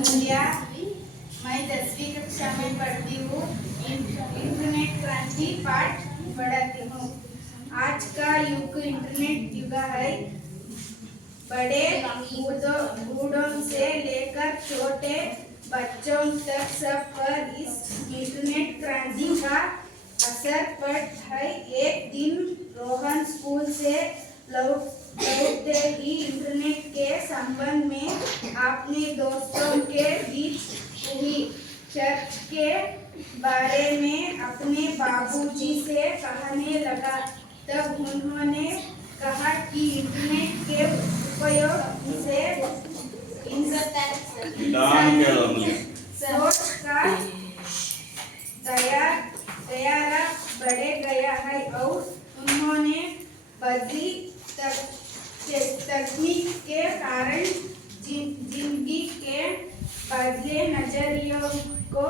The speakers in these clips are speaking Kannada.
अमूल्या, मैं 10वीं कक्षा में पढ़ती हूँ। इंटरनेट क्रांति पाठ पढ़ाती हूँ। आज का युग इंटरनेट युग है। बड़े बूढ़ों से लेकर छोटे बच्चों तक सब पर इस इंटरनेट क्रांति का असर पड़ा है। एक दिन रोहन स्कूल से लौटते ही इंटरनेट के संबंध में अपने दोस्तों के बीच हुई चर्च के बारे में अपने बाबूजी से कहने लगा। तब उन्होंने कहा कि इंटरनेट के उपयोग से सोच का दायरा बढ़ गया है और उन्होंने बदली तकनीक के कारण जिंदगी के बदले नजरियों को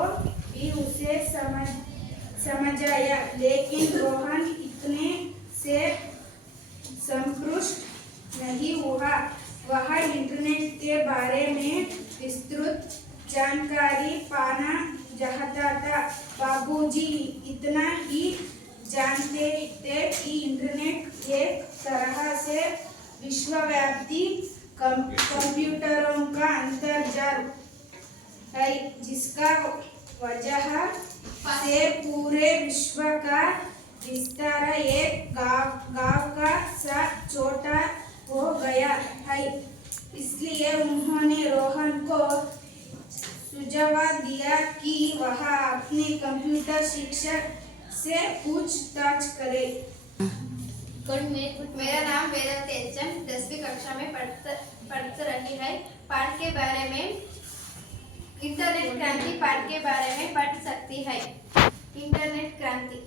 भी उसे समझ आया। लेकिन रोहन इतने से संतुष्ट नहीं हुआ। वह इंटरनेट के बारे में विस्तृत जानकारी पाना चाहता था। बाबूजी इतना ही जानते थे कि इंटरनेट एक तरह से विश्वव्यापी कंप्यूटरों का अंतर्जाल है, जिसका वजह से पूरे विश्व का विस्तार एक गांव का सा छोटा हो गया है। इसलिए उन्होंने रोहन को सुझाव दिया कि वह अपने कंप्यूटर शिक्षक से पूछताछ करे। मेरा नाम वेदावती एचएम 10वीं कक्षा में पढ़ रही है। पाठ के बारे में इंटरनेट क्रांति पाठ के बारे में पढ़ सकती है। इंटरनेट क्रांति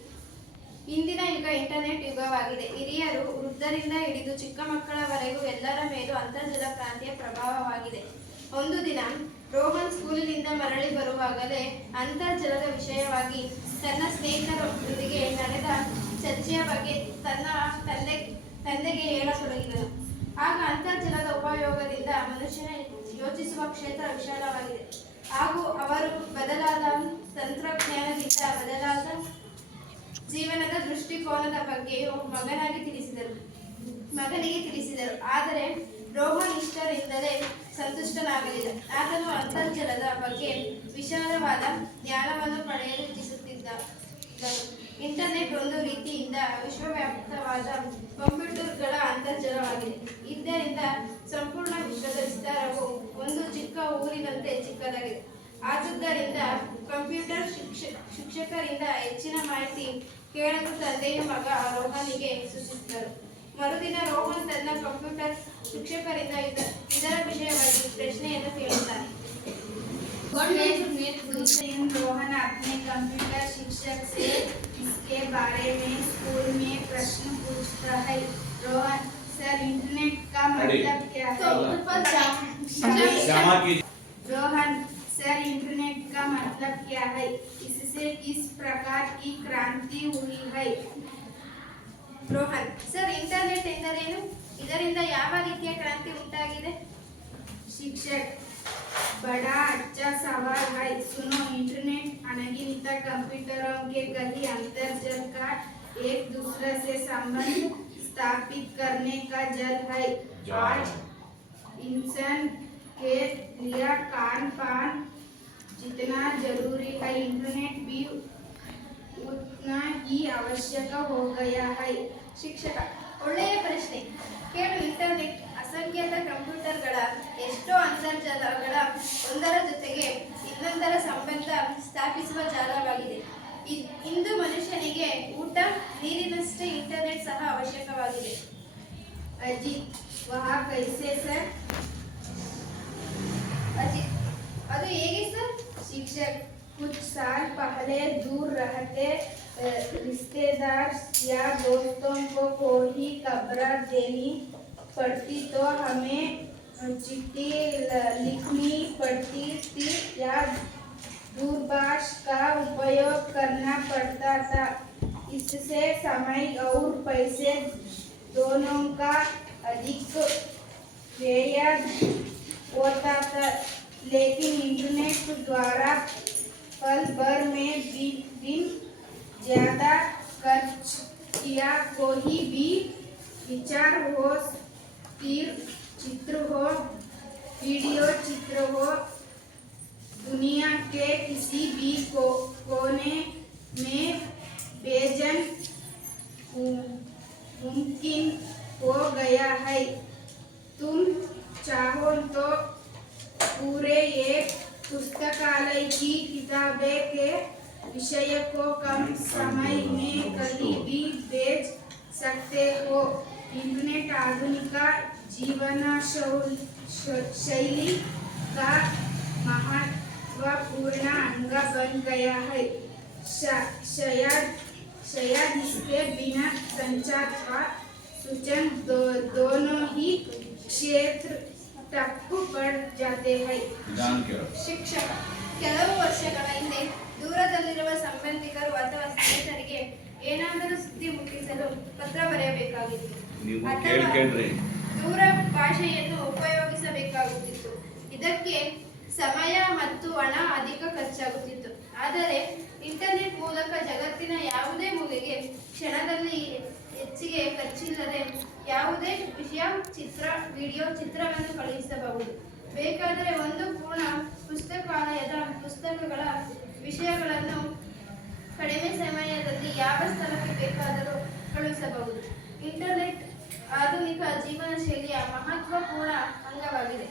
ಇಂದಿನ ಯುಗ ಇಂಟರ್ನೆಟ್ ಯುಗವಾಗಿದೆ. ಹಿರಿಯರು ವೃದ್ಧರಿಂದ ಹಿಡಿದು ಚಿಕ್ಕ ಮಕ್ಕಳವರೆಗೂ ಎಲ್ಲರ ಮೇಲೂ ಅಂತರ್ಜಾಲ ಕ್ರಾಂತಿಯ ಪ್ರಭಾವವಾಗಿದೆ. ಒಂದು ದಿನ ರೋಹನ್ ಸ್ಕೂಲಿನಿಂದ ಮರಳಿ ಬರುವಾಗಲೇ ಅಂತರ್ಜಾಲದ ವಿಷಯವಾಗಿ ತನ್ನ ಸ್ನೇಹಿತರೊಂದಿಗೆ ನಡೆದ ಚರ್ಚೆಯ ಬಗ್ಗೆ ತನ್ನ ತಂದೆಗೆ ಹೇಳತೊಡಗಿದನು. ಆಗ ಅಂತರ್ಜಾಲದ ಉಪಯೋಗದಿಂದ ಮನುಷ್ಯನ ಯೋಚಿಸುವ ಕ್ಷೇತ್ರ ವಿಶಾಲವಾಗಿದೆ ಹಾಗೂ ಅವರು ಬದಲಾದ ತಂತ್ರಜ್ಞಾನದಿಂದ ಬದಲಾದ ಜೀವನದ ದೃಷ್ಟಿಕೋನದ ಬಗ್ಗೆಯೂ ಮಗನಿಗೆ ತಿಳಿಸಿದರು. ಆದರೆ ರೋಹನ್ ಇಷ್ಟರಿಂದಲೇ ಸಂತುಷ್ಟನಾಗಲಿಲ್ಲ. ಆತನು ಅಂತರ್ಜಾಲದ ಬಗ್ಗೆ ವಿಶಾಲವಾದ ಜ್ಞಾನವನ್ನು ಪಡೆಯಲು ಇಚ್ಛಿಸುತ್ತಿದ್ದನು. ಇಂಟರ್ನೆಟ್ ಒಂದು ರೀತಿಯಿಂದ ವಿಶ್ವವ್ಯಾಪ್ತವಾದ ಕಂಪ್ಯೂಟರ್ಗಳ ಅಂತರ್ಜಾಲವಾಗಿದೆ. ಇದರಿಂದ ಸಂಪೂರ್ಣ ವಿಶ್ವದ ವಿಸ್ತಾರವು ಒಂದು ಚಿಕ್ಕ ಊರಿನಂತೆ ಚಿಕ್ಕದಾಗಿದೆ. ಆದುದರಿಂದ ಕಂಪ್ಯೂಟರ್ ಶಿಕ್ಷಕರಿಂದ ಹೆಚ್ಚಿನ ಮಾಹಿತಿ ಕೇಳಲು ತಂದೆಯ ಮಗ ರೋಹನಿಗೆ ಸೂಚಿಸಿದರು. ಮರುದಿನ ರೋಹನ್ ತನ್ನ ಕಂಪ್ಯೂಟರ್ ಶಿಕ್ಷಕರಿಂದ ಇದರ ವಿಷಯವಾಗಿ ಪ್ರಶ್ನೆಯನ್ನು ಕೇಳುತ್ತಾನೆ. रोहन अपने कंप्यूटर शिक्षक से इसके बारे में स्कूल में प्रश्न पूछता है। रोहन, सर इंटरनेट का मतलब क्या है? रोहन, सर इंटरनेट का मतलब क्या है? इससे किस प्रकार की क्रांति हुई है? ರೋಹನ್, ಸರ್ ಇಂಟರ್ನೆಟ್ ಎಂದರೇನು? ಇದರಿಂದ ಯಾವ ರೀತಿಯ ಕ್ರಾಂತಿ ಉಂಟಾಗಿದೆ? शिक्षक, बड़ा अच्छा सवाल है। सुनो, इंटरनेट अनगिनत कंप्यूटरों के कई अंतर्जाल का एक दूसरे से संबंध स्थापित करने का जल है। आज इंसान के लिए खान पान जितना जरूरी है, इंटरनेट भी उतना ही आवश्यक हो गया है। ಶಿಕ್ಷಕ, ಒಳ್ಳೆಯ ಪ್ರಶ್ನೆ. ಕೇಳು, ಇಂಟರ್ನೆಟ್ ಅಸಂಖ್ಯಾತ ಕಂಪ್ಯೂಟರ್ಗಳ ಎಷ್ಟೋ ಅಂತರ್ಜಾಲಗಳ ಒಂದರ ಜೊತೆಗೆ ಇನ್ನೊಂದರ ಸಂಬಂಧ ಸ್ಥಾಪಿಸುವ ಜಾಲವಾಗಿದೆ. ಇಂದು ಮನುಷ್ಯನಿಗೆ ಊಟ ನೀರಿನಷ್ಟೇ ಇಂಟರ್ನೆಟ್ ಸಹ ಅವಶ್ಯಕವಾಗಿದೆ. अजीत, वहाँ कैसे सर? ಅಜಿತ್, ಅದು ಹೇಗೆ ಸರ್? शिक्षक, कुछ साल पहले दूर रहते रिश्तेदार या दोस्तों को कोई खबर देनी पड़ती तो हमें चिट्ठी लिखनी पड़ती थी या दूरभाष का उपयोग करना पड़ता था। इससे समय और पैसे दोनों का अधिक व्यय होता था। लेकिन इंटरनेट द्वारा पल भर में बिन ज्यादा खर्च किया कोई भी विचार हो, तीर चित्र हो, वीडियो चित्र हो, दुनिया के किसी भी कोने में भेजन मुमकिन हो गया है। तुम चाहो तो पूरे एक पुस्तकालय की किताबें के विषय को कम समय में कहीं भी भेज सकते हो। इंटरनेट आधुनिक जीवन शैली का महत्वपूर्ण अंग बन गया है। शायद इसके बिना संचार और सूचना दोनों ही क्षेत्र ठप पड़ जाते हैं। ಶಿಕ್ಷಕ ಕೆಲವು ವರ್ಷಗಳ ಹಿಂದೆ ದೂರದಲ್ಲಿರುವ ಸಂಬಂಧಿಕರು ಅಥವಾ ಸ್ನೇಹಿತರಿಗೆ ಏನಾದರೂ ಸುದ್ದಿ ಮುಟ್ಟಿಸಲು ಪತ್ರ ಬರೆಯಬೇಕಾಗಿತ್ತು ಅಥವಾ ದೂರ ಭಾಷೆಯನ್ನು ಉಪಯೋಗಿಸಬೇಕಾಗುತ್ತಿತ್ತು. ಇದಕ್ಕೆ ಸಮಯ ಮತ್ತು ಹಣ ಅಧಿಕ ಖರ್ಚಾಗುತ್ತಿತ್ತು. ಆದರೆ ಇಂಟರ್ನೆಟ್ ಮೂಲಕ ಜಗತ್ತಿನ ಯಾವುದೇ ಮೂಲೆಗೆ ಕ್ಷಣದಲ್ಲಿ ಹೆಚ್ಚಿಗೆ ಖರ್ಚಿಲ್ಲದೆ ಯಾವುದೇ ವಿಷಯ, ಚಿತ್ರ, ವಿಡಿಯೋ ಚಿತ್ರವನ್ನು ಕಳುಹಿಸಬಹುದು. ಬೇಕಾದರೆ ಒಂದು ಪೂರ್ಣ ಪುಸ್ತಕಾಲಯದ ಪುಸ್ತಕಗಳ ವಿಷಯಗಳನ್ನು ಕಡಿಮೆ ಸಮಯದಲ್ಲಿ ಯಾವ ಸ್ಥಳಕ್ಕೆ ಬೇಕಾದರೂ ಕಳುಹಿಸಬಹುದು. ಇಂಟರ್ನೆಟ್ ಆಧುನಿಕ ಜೀವನ ಶೈಲಿಯ ಮಹತ್ವಪೂರ್ಣ ಅಂಗವಾಗಿದೆ.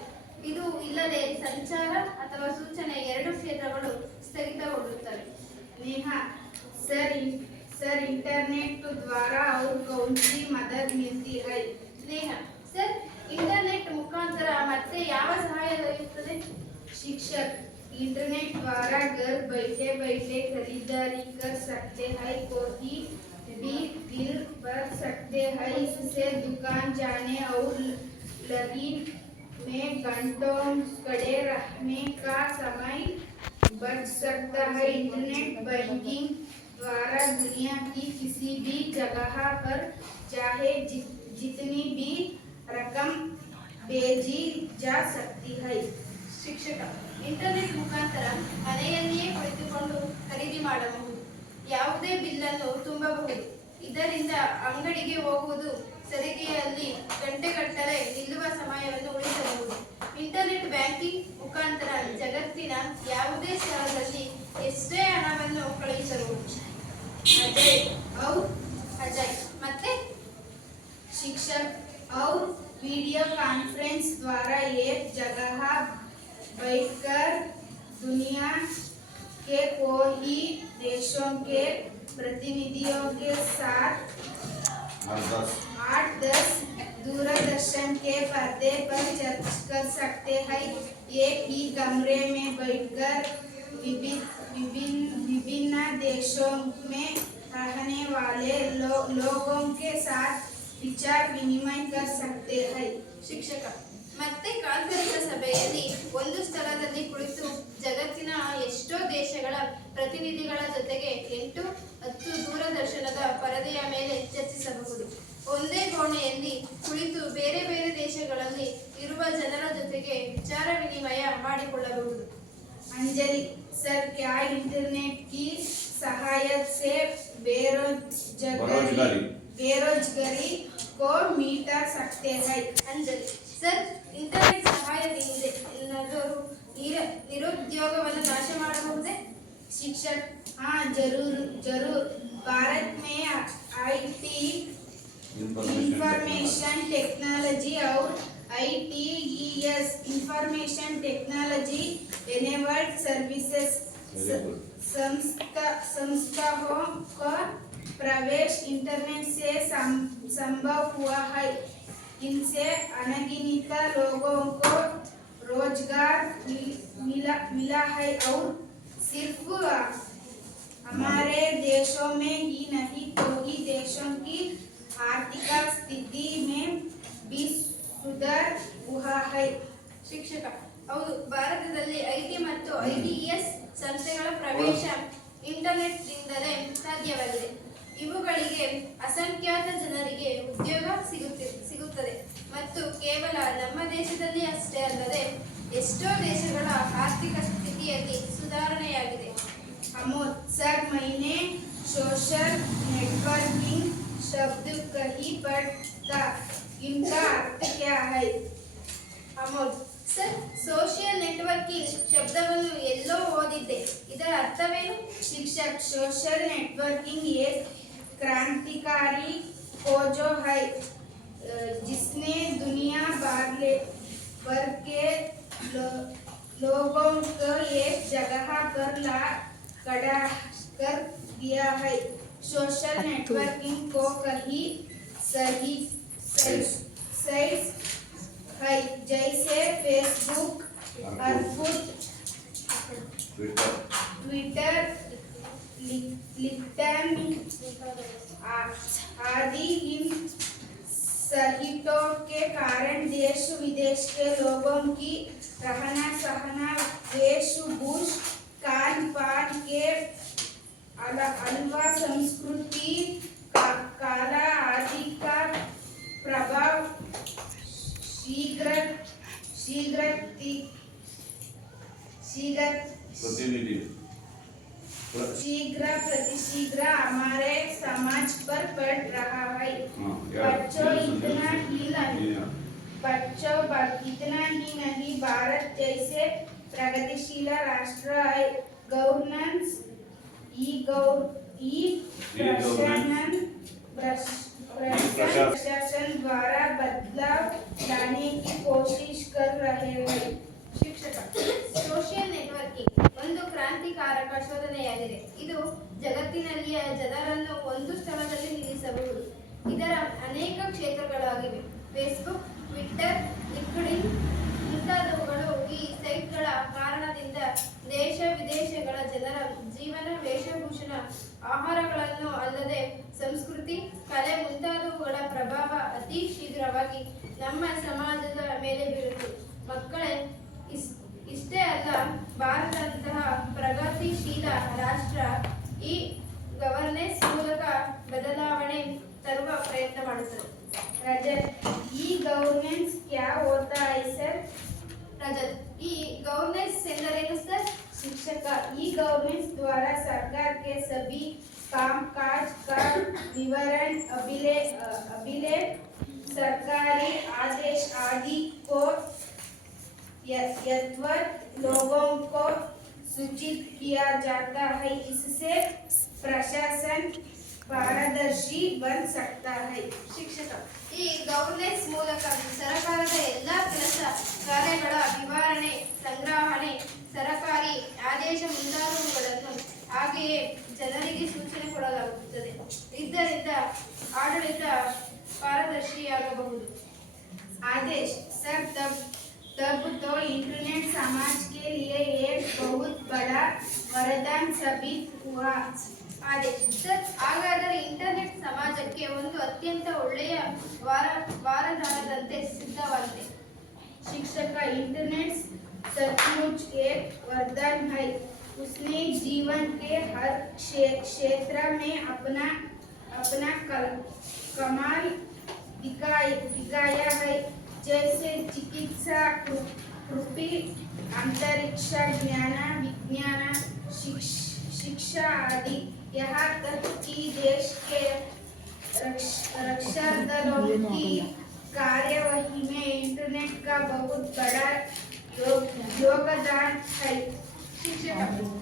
ಇದು ಇಲ್ಲದೆ ಸಂಚಾರ ಅಥವಾ ಸೂಚನೆ ಎರಡು ಕ್ಷೇತ್ರಗಳು ಸ್ಥಗಿತಗೊಳ್ಳುತ್ತವೆ. नेहा सर इंटरनेट द्वारा और कौन सी मदद मिलती है? ನೇಹ ಸರ್, ಇಂಟರ್ನೆಟ್ ಮುಖಾಂತರ ಮತ್ತೆ ಯಾವ ಸಹಾಯ ದೊರೆಯುತ್ತದೆ? शिक्षक इंटरनेट द्वारा घर बैठे बैठे खरीदारी कर सकते हैं, कोई भी बिल भर सकते हैं। इससे दुकान जाने और लाइन में घंटों खड़े रहने का समय बच सकता है। इंटरनेट बैंकिंग द्वारा दुनिया की किसी भी जगह पर चाहे जितनी भी रकम भेजी जा सकती है। ಶಿಕ್ಷಕ ಇಂಟರ್ನೆಟ್ ಮುಖಾಂತರ ಮನೆಯಲ್ಲಿಯೇ ಕುಳಿತುಕೊಂಡು ಖರೀದಿ ಮಾಡಬಹುದು, ಯಾವುದೇ ಬಿಲ್ಲನ್ನು ತುಂಬಬಹುದು. ಇದರಿಂದ ಅಂಗಡಿಗೆ ಹೋಗುವುದು, ಸಾರಿಗೆಯಲ್ಲಿ ಗಂಟೆಗಟ್ಟಲೆ ನಿಲ್ಲುವ ಸಮಯವನ್ನು ಉಳಿಸಬಹುದು. ಇಂಟರ್ನೆಟ್ ಬ್ಯಾಂಕಿಂಗ್ ಮುಖಾಂತರ ಜಗತ್ತಿನ ಯಾವುದೇ ಸ್ಥಳದಲ್ಲಿ ಎಷ್ಟೇ ಹಣವನ್ನು ಕಳುಹಿಸಬಹುದು. ಅಜಯ್ ಮತ್ತೆ शिक्षक और वीडियो कॉन्फ्रेंस द्वारा एक जगह बैठकर दुनिया के कोई देशों के प्रतिनिधियों के साथ 8-10 दूरदर्शन के पर्दे पर चर्चा कर सकते हैं। एक ही कमरे में बैठकर विभिन्न देशों में रहने वाले लोगों के साथ विचार विनिमय कर सकते हैं। ಶಿಕ್ಷಕ ಮತ್ತೆ ಕಾನ್ಫರೆನ್ಸ್ ಸಭೆಯಲ್ಲಿ ಒಂದು ಸ್ಥಳದಲ್ಲಿ ಕುಳಿತು ಜಗತ್ತಿನ ಎಷ್ಟೋ ದೇಶಗಳ ಪ್ರತಿನಿಧಿಗಳ ಜೊತೆಗೆ 8-10 ದೂರದರ್ಶನದ ಪರದೆಯ ಮೇಲೆ ಚರ್ಚಿಸಬಹುದು. ಒಂದೇ ಕೋಣೆಯಲ್ಲಿ ಕುಳಿತು ಬೇರೆ ಬೇರೆ ದೇಶಗಳಲ್ಲಿ ಇರುವ ಜನರ ಜೊತೆಗೆ ವಿಚಾರ ವಿನಿಮಯ ಮಾಡಿಕೊಳ್ಳಬಹುದು. अंजलि सर, क्या इंटरनेट की सहायता से बेरोजगारी को मिटा सकते हैं? ಅಂಜಲಿ ಸರ್, ಇಂಟರ್ನೆಟ್ ಸಹಾಯದಿಂದ ನಿರುದ್ಯೋಗವನ್ನು ನಾಶ ಮಾಡಬಹುದೇ? शिक्षक हाँ, जरूर। भारत में आईटी इंफॉर्मेशन टेक्नोलॉजी और ITES information technology enabled services संस्थाओं का प्रवेश इंटरनेट से संभव हुआ है। इनसे अनगिनत लोगों को रोजगार मिला है और सिर्फ हमारे देशों में ही नहीं, कई देशों की आर्थिक स्थिति में भी सुधार हुआ है. ಶಿಕ್ಷಕ ಹೌದು, ಭಾರತದಲ್ಲಿ ಐಟಿ ಮತ್ತು ITES ಸಂಸ್ಥೆಗಳ ಪ್ರವೇಶ ಇಂಟರ್ನೆಟ್ನಿಂದಲೇ ಸಾಧ್ಯವಾಗಿದೆ. ಇವುಗಳಿಗೆ ಅಸಂಖ್ಯಾತ ಜನರಿಗೆ ಉದ್ಯೋಗ ಸಿಗುತ್ತದೆ ಮತ್ತು ಕೇವಲ ನಮ್ಮ ದೇಶದಲ್ಲಿ ಅಷ್ಟೇ ಅಲ್ಲದೆ ಎಷ್ಟೋ ದೇಶಗಳ अमोद सर मैंने सोशल नेटवर्किंग शब्द कहीं पढ़ा, इनका अर्थ क्या है? ಅಮೋದ್ ಸರ್, ಸೋಷಿಯಲ್ ನೆಟ್ವರ್ಕಿಂಗ್ ಶಬ್ದವನ್ನು ಎಲ್ಲೋ ಓದಿದ್ದೆ, ಇದರ ಅರ್ಥವೇನು? शिक्षक सोशल नेटवर्किंग एक क्रांतिकारी खोजो है जिसने दुनिया भर के लोगों को एक जगह पर ला खड़ा कर दिया है। सोशल नेटवर्किंग को कहीं सही साइट्स है जैसे फेसबुक, अर्कुट, ट्विटर, लिंक्डइन आदि। इन साइटों के कारण देश विदेश के लोगों की रहना सहना, वेशभूष, खान पान के अलावा संस्कृति, कला आदि का प्रभाव शीघ्र प्रतिशीघ्र हमारे समाज पर पड़ रहा है। बच्चों इतना ही नहीं, भारत जैसे प्रगतिशील राष्ट्र है। गवर्नेंस प्रशासन द्वारा बदलाव लाने की कोशिश कर रहे हैं। ಶಿಕ್ಷಕ ಸೋಷಿಯಲ್ ನೆಟ್ವರ್ಕಿಂಗ್ ಒಂದು ಕ್ರಾಂತಿಕಾರಕ ಶೋಧನೆಯಾಗಿದೆ. ಇದು ಜಗತ್ತಿನಲ್ಲಿಯ ಜನರನ್ನು ಒಂದು ಸ್ಥಳದಲ್ಲಿ ನಿಲ್ಲಿಸಬಹುದು. ಇದರ ಅನೇಕ ಕ್ಷೇತ್ರಗಳಾಗಿವೆ. ಫೇಸ್ಬುಕ್, ಟ್ವಿಟ್ಟರ್, ಲಿಂಕ್ಡ್ಇನ್ ಮುಂತಾದವುಗಳು. ಈ ಸೈಟ್ಗಳ ಕಾರಣದಿಂದ ದೇಶ ವಿದೇಶಗಳ ಜನರ ಜೀವನ, ವೇಷಭೂಷಣ, ಆಹಾರಗಳನ್ನು ಅಲ್ಲದೆ ಸಂಸ್ಕೃತಿ, ಕಲೆ ಮುಂತಾದವುಗಳ ಪ್ರಭಾವ ಅತಿ ಶೀಘ್ರವಾಗಿ ನಮ್ಮ ಸಮಾಜದ ಮೇಲೆ ಬೀರುತ್ತದೆ. ಮಕ್ಕಳೇ, ಇಷ್ಟೇ ಅಲ್ಲ, ಭಾರತದಂತಹ ಪ್ರಗತಿಶೀಲ ರಾಷ್ಟ್ರ ಈ ಗವರ್ನೆನ್ಸ್ ಮೂಲಕ ಬದಲಾವಣೆ ತರುವ ಪ್ರಯತ್ನ ಮಾಡುತ್ತದೆ. रजत, ई गवर्नेंस क्या होता है सर? ರಜತ್, ಈ ಗವರ್ನೆನ್ಸ್ ಎಂದರೇನು ಸರ್? शिक्षक ई गवर्नेंस द्वारा सरकार के सभी कामकाज का विवरण, अभिलेख, सरकारी आदेश आदि को यथावत लोगों को सूचित किया जाता है। इससे प्रशासन पारदर्शी बन सकता है। ಶಿಕ್ಷಕ, ಈ ಗವರ್ನೆನ್ಸ್ ಮೂಲಕ ಸರ್ಕಾರದ ಎಲ್ಲಾ ಕೆಲಸ ಕಾರ್ಯಗಳ ವಿವರಣೆ, ಸಂಗ್ರಹಣೆ, ಸರ್ಕಾರಿ ಆದೇಶ ಮುಂತಾದವುಗಳನ್ನು ಹಾಗೆಯೇ ಜನರಿಗೆ ಸೂಚನೆ ಕೊಡಲಾಗುತ್ತದೆ. ಇದರಿಂದ ಆಡಳಿತ ಪಾರದರ್ಶಿಯಾಗಬಹುದು. आदेश सर, तब तो इंटरनेट समाज के लिए एक बहुत बड़ा वरदान साबित हुआ। ಆದೇಶ ಸರ್, ಹಾಗಾದರೆ ಇಂಟರ್ನೆಟ್ ಸಮಾಜಕ್ಕೆ ಒಂದು ಅತ್ಯಂತ ಒಳ್ಳೆಯ ವಾರದಾನದಂತೆ ಸಿದ್ಧವಾಗಿದೆ. शिक्षक इंटरनेट सचमुच एक वरदान है। उसने जीवन के हर क्षेत्र में अपना कमाल दिखाया है। जैसे चिकित्सा, कृषि, अंतरिक्ष ज्ञान, विज्ञान, शिक्षा आदि। यहाँ तक कि देश के रक्षा दलों की कार्यवाही में इंटरनेट का बहुत बड़ा योगदान है। ಶಿಕ್ಷಕ,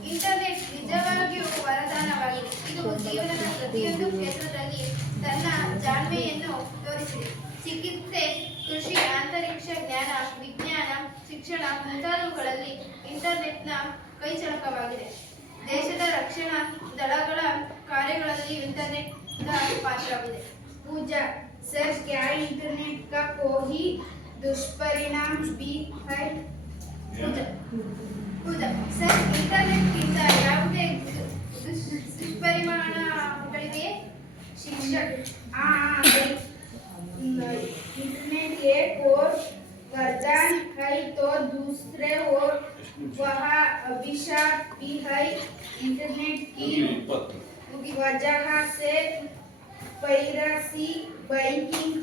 ಇಂಟರ್ನೆಟ್ ನಿಜವಾಗಿಯೂ ವರದಾನವಾಗಿದೆ. ಇದು ಜೀವನದ ಪ್ರತಿಯೊಂದು ಕ್ಷೇತ್ರದಲ್ಲಿ ತನ್ನ ಜಾಣ್ಮೆಯನ್ನು ತೋರಿಸಿದೆ. ಚಿಕಿತ್ಸೆ, ಕೃಷಿ, ಅಂತರಿಕ್ಷ ಜ್ಞಾನ, ವಿಜ್ಞಾನ, ಶಿಕ್ಷಣ ಮುಂತಾದವುಗಳಲ್ಲಿ ಇಂಟರ್ನೆಟ್ನ ಕೈಚಳಕವಾಗಿದೆ. ದೇಶದ ರಕ್ಷಣಾ ದಳಗಳ ಕಾರ್ಯಗಳಲ್ಲಿ ಇಂಟರ್ನೆಟ್ನ ಪಾತ್ರವಿದೆ. पूजा सर, क्या इंटरनेट का कोई दुष्परिणाम भी है? ಹೌದಾ ಸರ್, ಇಂಟರ್ನೆಟ್ಗಿಂತ ಯಾವುದೇ ದುಷ್ಪರಿಣಾಮಗಳಿವೆಯೇ? शिक्षक हाँ, इंटरनेट एक और वरदान है तो दूसरे और वह अभिशाप भी है। इंटरनेट की वजह से पायरेसी, बैंकिंग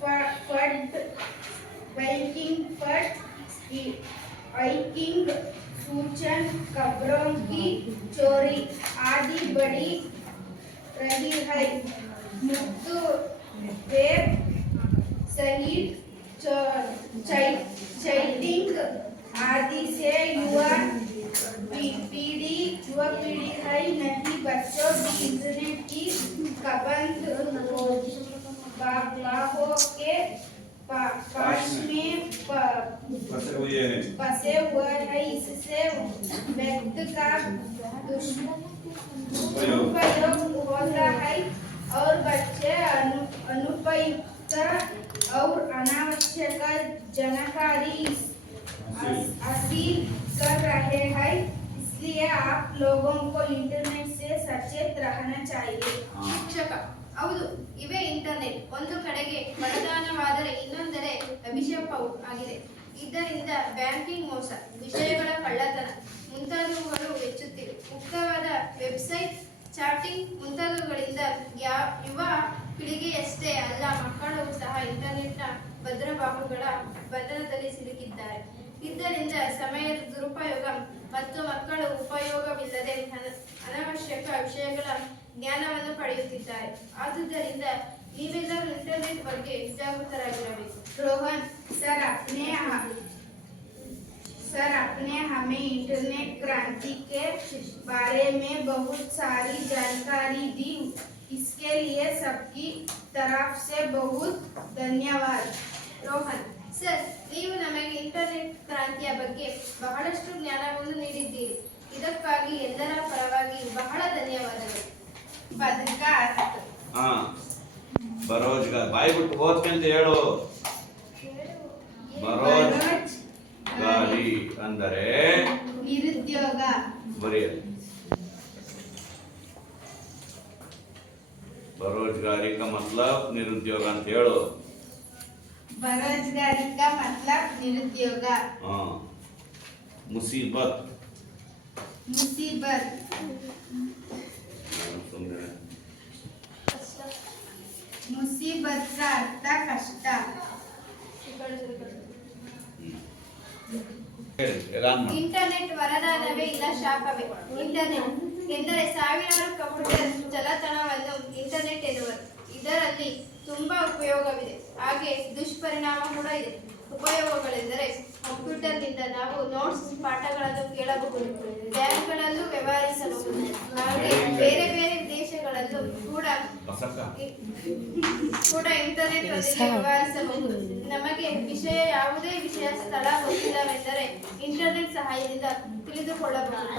फ्रॉड, सूचन खबरों की चोरी आदि बढ़ी रही है। मुफ्त वेब सहित चैटिंग आदि से युवा पीढ़ी है नहीं बच्चों भी इंटरनेट की पाबंद बाहों के पास में फंसे हुए हैं। इससे व्यक्ति का दुरुपयोग होता है और बच्चे अनुपयुक्त और अनावश्यक जानकारी हासिल कर रहे हैं। इसलिए आप लोगों को इंटरनेट से सचेत रहना चाहिए। ಶಿಕ್ಷಕ ಹೌದು, ಇವೇ ಇಂಟರ್ನೆಟ್. ಒಂದು ಕಡೆಗೆ ವರದಾನವಾದರೆ ಇನ್ನೊಂದೆಡೆ ಅಭಿಶಾಪವೂ ಆಗಿದೆ. ಇದರಿಂದ ಬ್ಯಾಂಕಿಂಗ್ ಮೋಸ, ವಿಷಯಗಳ ಕಳ್ಳತನ ಮುಂತಾದವುಗಳು ಹೆಚ್ಚುತ್ತಿವೆ. ಮುಕ್ತವಾದ ವೆಬ್ಸೈಟ್, ಚಾಟಿಂಗ್ ಮುಂತಾದವುಗಳಿಂದ ಯುವ ಪೀಳಿಗೆಯಷ್ಟೇ ಅಲ್ಲ, ಮಕ್ಕಳು ಸಹ ಇಂಟರ್ನೆಟ್ನ ಭದ್ರಬಾಹುಗಳ ಬಂಧನದಲ್ಲಿ ಸಿಲುಕಿದ್ದಾರೆ. ಇದರಿಂದ ಸಮಯದ ದುರುಪಯೋಗ ಮತ್ತು ಮಕ್ಕಳು ಉಪಯೋಗವಿಲ್ಲದೆ ಅನಾವಶ್ಯಕ ವಿಷಯಗಳ ಜ್ಞಾನವನ್ನು ಪಡೆಯುತ್ತಿದ್ದಾರೆ. ಆದುದರಿಂದ ನೀವೆಲ್ಲರೂ ಇಂಟರ್ನೆಟ್ ಬಗ್ಗೆ ಜಾಗೃತರಾಗಿರಬೇಕು. रोहन सर अपने हमें इंटरनेट क्रांति के बारे में बहुत सारी जानकारी दी। इसके लिए सबकी तरफ से बहुत धन्यवाद। ರೋಹನ್ ಸರ್, ನೀವು ನಮಗೆ ಇಂಟರ್ನೆಟ್ ಕ್ರಾಂತಿಯ ಬಗ್ಗೆ ಬಹಳಷ್ಟು ಜ್ಞಾನವನ್ನು ನೀಡಿದ್ದೀರಿ. ಇದಕ್ಕಾಗಿ ಎಲ್ಲರ ಪರವಾಗಿ ಬಹಳ ಧನ್ಯವಾದಗಳು. पदकार ಬರೋಜ್ಗಾರ್ ಬಾಯಿ ಬಿಟ್ಟು ಓದ್ಕಂತ ಹೇಳು. ಬರೋಜ್ಗಾರಿ ಅಂದರೆ निरुद्योग ಬರೆಯಲಿ. बेरोजगारी का मतलब निरुद्योग ಅಂತ ಹೇಳು. बेरोजगारी का मतलब निरुद्योग. हाँ, मुसीबत मुसीबत मुसीबत का अर्थ कष्ट. ಇಂಟರ್ನೆಟ್ ವರದಾನವೇ ಇಲ್ಲ ಶಾಪವೇ? ಇಂಟರ್ನೆಟ್ ಎಂದರೆ ಸಾವಿರಾರು ಕಂಪ್ಯೂಟರ್ ಜಾಲತಾಣವನ್ನು ಇಂಟರ್ನೆಟ್ ಎನ್ನುವರು. ಇದರಲ್ಲಿ ತುಂಬಾ ಉಪಯೋಗವಿದೆ, ಹಾಗೆ ದುಷ್ಪರಿಣಾಮ ಕೂಡ ಇದೆ. ಉಪಯೋಗಗಳೆಂದರೆ ಕಂಪ್ಯೂಟರ್ನಿಂದ ನಾವು ನೋಟ್ಸ್, ಪಾಠಗಳನ್ನು ಕೇಳಬಹುದು, ಬ್ಯಾಂಕ್ಗಳಲ್ಲೂ ವ್ಯವಹರಿಸಬಹುದು, ಹಾಗೆ ಬೇರೆ ಬೇರೆ ದೇಶಗಳಲ್ಲೂ ಕೂಡ ಇಂಟರ್ನೆಟ್ ಜೊತೆಗೆ ವ್ಯವಹರಿಸಬಹುದು. ನಮಗೆ ಯಾವುದೇ ವಿಷಯ ಸ್ಥಳ ಗೊತ್ತಿಲ್ಲವೆಂದರೆ ಇಂಟರ್ನೆಟ್ ಸಹಾಯದಿಂದ ತಿಳಿದುಕೊಳ್ಳಬಹುದು,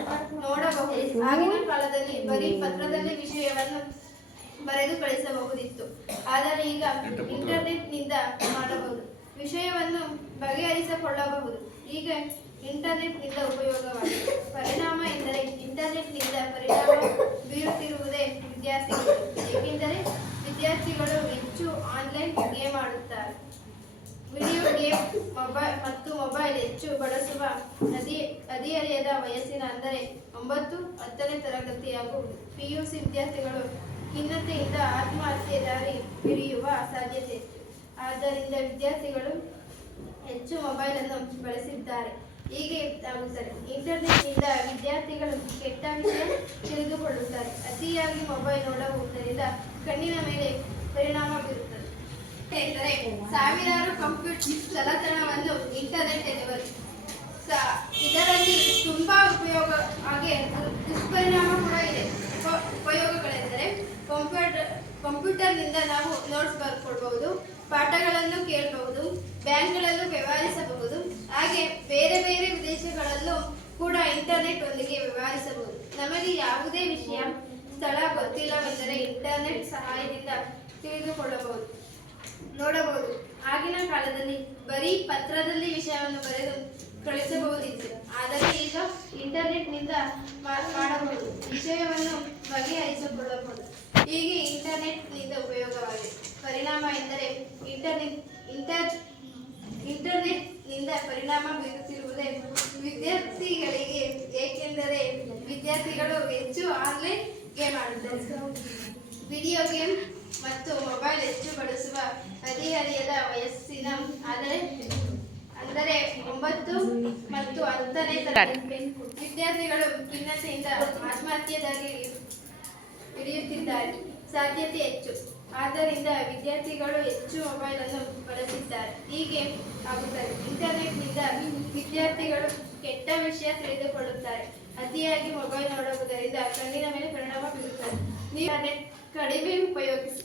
ನೋಡಬಹುದು. ಆಗಿನ ಕಾಲದಲ್ಲಿ ಬರೀ ಪತ್ರದಲ್ಲಿ ವಿಷಯವನ್ನು ಬರೆದು ಕಳಿಸಬಹುದಿತ್ತು, ಆದರೆ ಈಗ ಇಂಟರ್ನೆಟ್ನಿಂದ ಮಾಡಬಹುದು, ವಿಷಯವನ್ನು ಬಗೆಹರಿಸಿಕೊಳ್ಳಬಹುದು. ಈಗ ಇಂಟರ್ನೆಟ್ನಿಂದ ಉಪಯೋಗವಾಗಿದೆ. ಪರಿಣಾಮ ಎಂದರೆ ಇಂಟರ್ನೆಟ್ನಿಂದ ಪರಿಣಾಮ ಬೀರುತ್ತಿರುವುದೇ ವಿದ್ಯಾರ್ಥಿಗಳು. ಏಕೆಂದರೆ ವಿದ್ಯಾರ್ಥಿಗಳು ಹೆಚ್ಚು ಆನ್ಲೈನ್ ಗೇಮ್ ಆಡುತ್ತಾರೆ. ವಿಡಿಯೋ ಗೇಮ್ ಮತ್ತು ಮೊಬೈಲ್ ಹೆಚ್ಚು ಬಳಸುವ ಹದಿಹರೆಯದ ವಯಸ್ಸಿನ ಅಂದರೆ 9, 10ನೇ ತರಗತಿ ಹಾಗೂ PUC ವಿದ್ಯಾರ್ಥಿಗಳು ಖಿನ್ನತೆಯಿಂದ ಆತ್ಮಹತ್ಯೆ ದಾರಿ ಹಿಡಿಯುವ ಸಾಧ್ಯತೆ. ಆದ್ದರಿಂದ ವಿದ್ಯಾರ್ಥಿಗಳು ಹೆಚ್ಚು ಮೊಬೈಲ್ ಅನ್ನು ಬಳಸಿದ್ದಾರೆ. ಹೀಗೆ ಆಗುತ್ತದೆ. ಇಂಟರ್ನೆಟ್ನಿಂದ ವಿದ್ಯಾರ್ಥಿಗಳು ಕೆಟ್ಟ ವಿಷಯ ತಿಳಿದುಕೊಳ್ಳುತ್ತಾರೆ. ಅತಿಯಾಗಿ ಮೊಬೈಲ್ ನೋಡುವುದರಿಂದ ಕಣ್ಣಿನ ಮೇಲೆ ಪರಿಣಾಮ ಬೀರುತ್ತದೆ. ಎಂದರೆ ಸಾವಿರಾರು ಕಂಪ್ಯೂಟರ್ ಜಾಲತಾಣವನ್ನು ಇಂಟರ್ನೆಟ್ ಎನ್ನುವರು. ಇದರಲ್ಲಿ ತುಂಬಾ ಉಪಯೋಗ ಹಾಗೆ ದುಷ್ಪರಿಣಾಮ ಕೂಡ ಇದೆ. ಉಪಯೋಗಗಳೆಂದರೆ ಕಂಪ್ಯೂಟರ್ನಿಂದ ನಾವು ನೋಟ್ಸ್ ಬರ್ಕೊಳ್ಬಹುದು, ಪಾಠಗಳನ್ನು ಕೇಳಬಹುದು, ಬ್ಯಾಂಕ್ಗಳಲ್ಲೂ ವ್ಯವಹರಿಸಬಹುದು, ಹಾಗೆ ಬೇರೆ ಬೇರೆ ವಿದೇಶಗಳಲ್ಲೂ ಕೂಡ ಇಂಟರ್ನೆಟ್ ಒಂದಿಗೆ ವ್ಯವಹರಿಸಬಹುದು. ನಮಗೆ ಯಾವುದೇ ವಿಷಯ ಸ್ಥಳ ಗೊತ್ತಿಲ್ಲವೆಂದರೆ ಇಂಟರ್ನೆಟ್ ಸಹಾಯದಿಂದ ತಿಳಿದುಕೊಳ್ಳಬಹುದು, ನೋಡಬಹುದು. ಆಗಿನ ಕಾಲದಲ್ಲಿ ಬರೀ ಪತ್ರದಲ್ಲಿ ವಿಷಯವನ್ನು ಬರೆದು ಕಳಿಸಬಹುದಿತ್ತು, ಆದರೆ ಈಗ ಇಂಟರ್ನೆಟ್ನಿಂದ ಮಾಡಬಹುದು, ವಿಷಯವನ್ನು ಬಗೆಹರಿಸಿಕೊಳ್ಳಬಹುದು. ಹೀಗೆ ಇಂಟರ್ನೆಟ್ನಿಂದ ಉಪಯೋಗವಾಗಿದೆ. ಪರಿಣಾಮ ಎಂದರೆ ಇಂಟರ್ನೆಟ್ನಿಂದ ಪರಿಣಾಮ ಬೀರುತ್ತಿರುವುದೇ ವಿದ್ಯಾರ್ಥಿಗಳಿಗೆ. ಏಕೆಂದರೆ ವಿದ್ಯಾರ್ಥಿಗಳು ಹೆಚ್ಚು ಆನ್ಲೈನ್ ಗೇಮ್ ಆಡುತ್ತಾರೆ. ವಿಡಿಯೋ ಗೇಮ್ ಮತ್ತು ಮೊಬೈಲ್ ಹೆಚ್ಚು ಬಳಸುವ ಹದಿಹರೆಯದ ವಯಸ್ಸಿನ ಅಂದರೆ 9 ಮತ್ತು 10ನೇ ತರಗತಿ ವಿದ್ಯಾರ್ಥಿಗಳು ಖಿನ್ನತೆಯಿಂದ ಆತ್ಮಹತ್ಯೆ ದಾರಿ ಹಿಡಿಯುತ್ತಿದ್ದಾರೆ ಸಾಧ್ಯತೆ ಹೆಚ್ಚು. ಆದ್ದರಿಂದ ವಿದ್ಯಾರ್ಥಿಗಳು ಹೆಚ್ಚು ಮೊಬೈಲ್ ಅನ್ನು ಬಳಸಿದ್ದಾರೆ. ಹೀಗೆ ಆಗುತ್ತದೆ. ಇಂಟರ್ನೆಟ್ನಿಂದ ವಿದ್ಯಾರ್ಥಿಗಳು ಕೆಟ್ಟ ವಿಷಯ ತಿಳಿದುಕೊಳ್ಳುತ್ತಾರೆ. ಅತಿಯಾಗಿ ಮೊಬೈಲ್ ನೋಡುವುದರಿಂದ ಕಣ್ಣಿನ ಮೇಲೆ ಪರಿಣಾಮ ಬೀರುತ್ತದೆ. ನೀವು ಇಂಟರ್ನೆಟ್ ಕಡಿಮೆ ಉಪಯೋಗಿಸಿ.